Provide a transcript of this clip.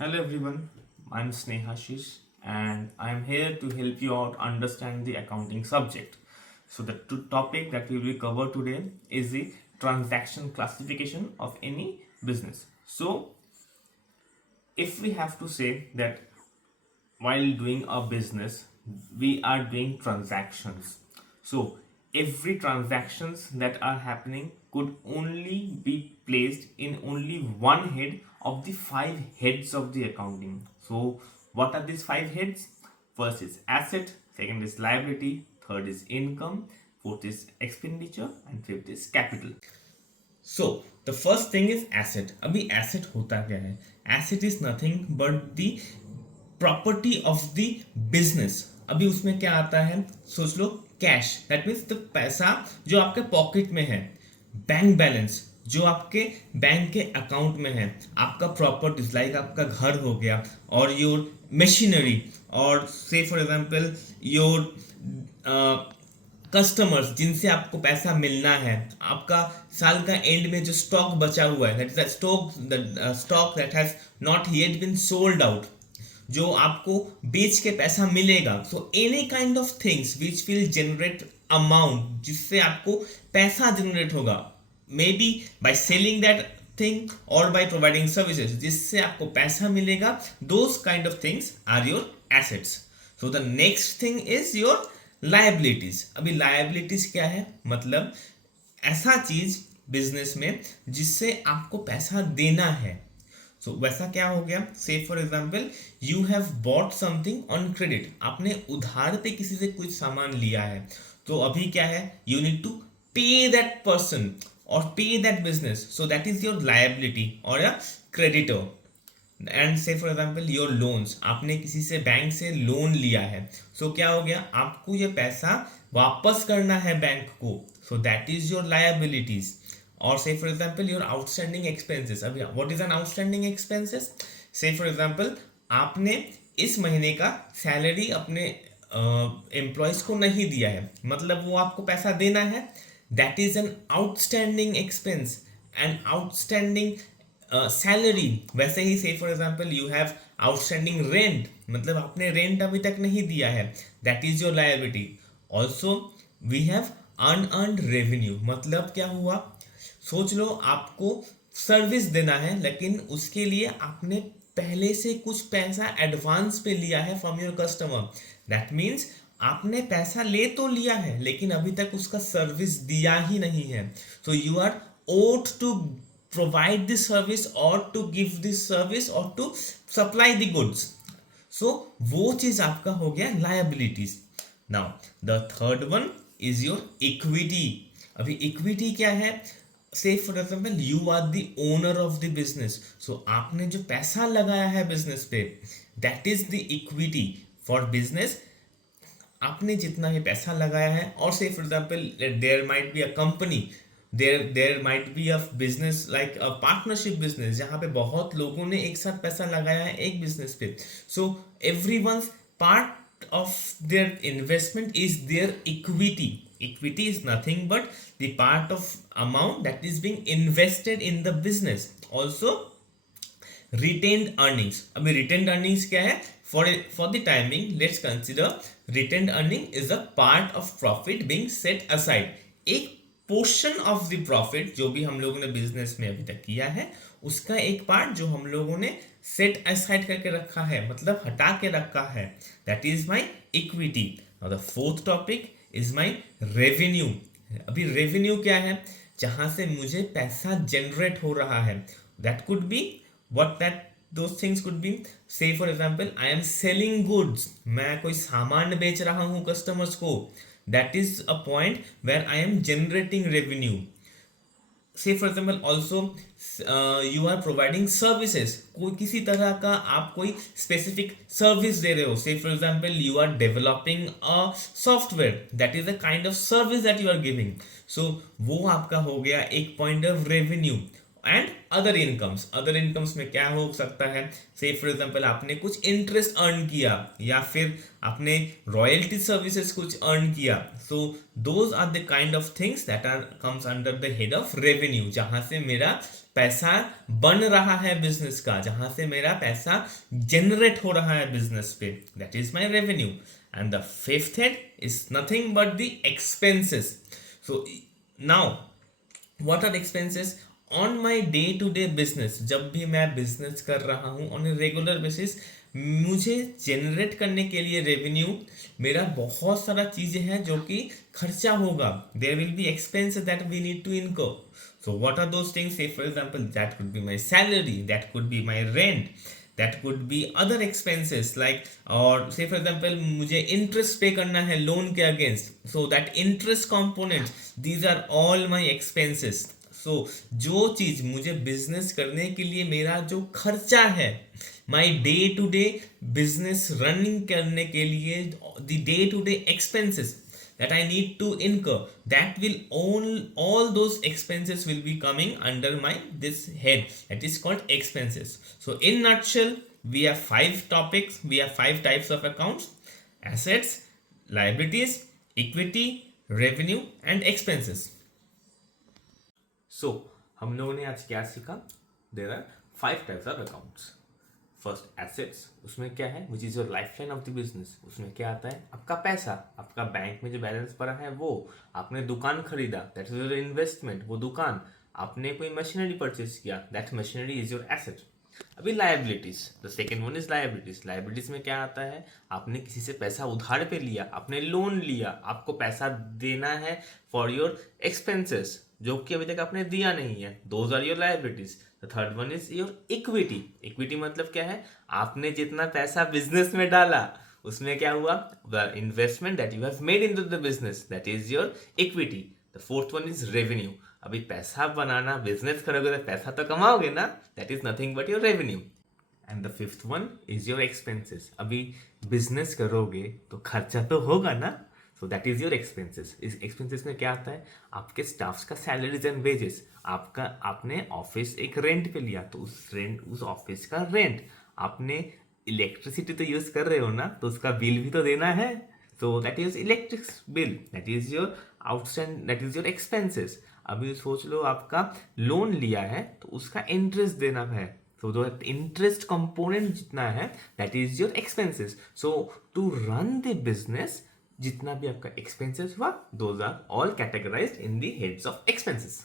Hello everyone, I'm Snehashish and I'm here to help you out understand the accounting subject. So the topic that we will cover today is the transaction classification of any business. So if we have to say that while doing a business we are doing transactions, so every transactions that are happening could only be placed in only one head of the five heads of the accounting. So what are these five heads? First is asset, second is liability, third is income, fourth is expenditure and fifth is capital. So the first thing is asset. अभी asset होता क्या है? Asset is nothing but the property of the business. अभी उसमें क्या आता है? सोच लो, कैश. दैट मीन्स द पैसा जो आपके पॉकेट में है, बैंक बैलेंस जो आपके बैंक के अकाउंट में है, आपका प्रॉपर्टीज लाइक आपका घर हो गया और योर मशीनरी और say for example your customers जिनसे आपको पैसा मिलना है, आपका साल का एंड में जो स्टॉक बचा हुआ है, that is stock that has not yet been sold out, जो आपको बेच के पैसा मिलेगा. So any kind of things which will generate amount, जिससे आपको पैसा जनरेट होगा, may be by selling that thing और बाय प्रोवाइडिंग सर्विसेज, जिससे आपको पैसा मिलेगा. Those kind of things are your assets. So the next thing is your liabilities. अभी लायबिलिटीज क्या है? मतलब ऐसा चीज बिजनेस में जिससे आपको पैसा देना है. सो वैसा क्या हो गया? से for example you have bought something on credit. आपने उधार पे किसी से कुछ सामान लिया है, तो अभी क्या है? यू नीड टू पे दैट पर्सन और पे that business. So that is your liability और अ क्रेडिटर. एंड से फॉर एग्जाम्पल योर लोन्स. आपने किसी से बैंक से लोन लिया है, सो क्या हो गया? आपको ये पैसा वापस करना है बैंक को. So that is your liabilities. और say for example your outstanding expenses. अभी what is an outstanding expenses? Say for example आपने इस महीने का सैलरी अपने एम्प्लॉयज को नहीं दिया है, मतलब वो आपको पैसा देना है. That is an outstanding expense and outstanding salary. वैसे ही से for example you have outstanding rent, मतलब आपने रेंट अभी तक नहीं दिया है, that is your liability. Also we have unearned revenue. मतलब क्या हुआ? सोच लो, आपको सर्विस देना है, लेकिन उसके लिए आपने पहले से कुछ पैसा एडवांस पे लिया है from your customer. That means आपने पैसा ले तो लिया है, लेकिन अभी तक उसका सर्विस दिया ही नहीं है. So you are owed to provide this service or to give this service or to supply the goods. So वो चीज आपका हो गया liabilities. Now the third one is your equity. अभी equity क्या है? Say for example you are the owner of the business. So आपने जो पैसा लगाया है बिजनेस पे, that is the equity for business. आपने जितना ही पैसा लगाया है, और say for example there might be a company, there might be a business like a partnership business, जहाँ पे बहुत लोगों ने एक साथ पैसा लगाया है एक बिजनेस पे. so everyone's part of their investment is their equity. Equity is nothing but the part of amount that is being invested in the business. Also retained earnings. अभी retained earnings क्या है? For the timing, let's consider retained earning is a part of profit being set aside. एक portion of the profit जो भी हम लोगों ने business में अभी तक किया है, उसका एक पार्ट जो हम लोगों ने सेट असाइड करके रखा है, मतलब हटा के रखा है, that is my equity. Now the fourth topic is my revenue. अभी रेवेन्यू क्या है? जहां से मुझे पैसा जनरेट हो रहा है. That could be what that those things could be, say for example I am selling goods. मैं कोई सामान बेच रहा हूँ कस्टमर्स को. That is a point where I am generating revenue. Say for example also you are providing services. कोई किसी तरह का आप कोई specific service दे रहे हो. Say for example you are developing a software. That is a kind of service that you are giving. So वो आपका हो गया एक point of revenue. And other incomes में क्या हो सकता है? से फॉर एग्जांपल आपने कुछ इंटरेस्ट अर्न किया, या फिर आपने रॉयल्टी सर्विसेज कुछ अर्न किया. So those are the kind of things that are comes under the head of revenue, जहां से मेरा पैसा बन रहा है बिजनेस का, जहां से मेरा पैसा जनरेट हो रहा है बिजनेस पे, that is my revenue. And the fifth head is nothing but the expenses. So now what are expenses on my day to day business. जब भी मैं बिजनेस कर रहा हूँ ऑन ए रेगुलर बेसिस, मुझे जनरेट करने के लिए रेवेन्यू, मेरा बहुत सारा चीजें हैं जो कि खर्चा होगा. There will be expenses that we need to incur. So what are those things? Say for example, that could be my salary, that could be my rent, that could be other expenses like, और say for example मुझे interest पे करना है loan के against, so that interest component, these are all my expenses. so जो चीज मुझे business करने के लिए मेरा जो खर्चा है, my day to day business running करने के लिए the day to day expenses that I need to incur, that will all those expenses will be coming under my this head that is called expenses. So in nutshell, we have 5 topics, we have 5 types of accounts: assets, liabilities, equity, revenue and expenses. So हम लोगों ने आज क्या सीखा? There are 5 types of accounts. First assets, उसमें क्या है, which is your life line of the business. उसमें क्या आता है? आपका पैसा, आपका बैंक में जो बैलेंस पड़ा है वो. आपने दुकान खरीदा, दैट इज योर इन्वेस्टमेंट, वो दुकान. आपने कोई मशीनरी परचेज किया, that machinery is your asset. अभी liabilities, the second one is liabilities. Liabilities में क्या आता है? आपने किसी से पैसा उधार पे लिया, आपने लोन लिया, आपको पैसा देना है फॉर योर एक्सपेंसेस जो कि अभी तक आपने दिया नहीं है. Those are your liabilities. The third one is your equity. Equity मतलब क्या है? आपने जितना पैसा बिजनेस में डाला उसमें क्या हुआ? The investment that you have made into the business, that is your equity. The fourth one is revenue. अभी पैसा बनाना, बिजनेस करोगे तो पैसा तो कमाओगे ना, that is nothing but your revenue. And the fifth one is your expenses. अभी business करोगे तो खर्चा तो होगा ना, सो दैट इज योर एक्सपेंसेस. इस एक्सपेंसेस में क्या आता है? आपके स्टाफ्स का सैलरीज एंड वेजेस. आपने ऑफिस एक रेंट पे लिया तो उस ऑफिस का रेंट. आपने इलेक्ट्रिसिटी तो यूज कर रहे हो ना, तो उसका बिल भी तो देना है. सो that is electric bill, that is your outstand, that is your expenses. अभी सोच लो आपका लोन लिया है तो उसका इंटरेस्ट देना है, so the interest component जितना है that is your expenses. So to run the business जितना भी आपका expenses हुआ, those are all categorized in the heads of expenses.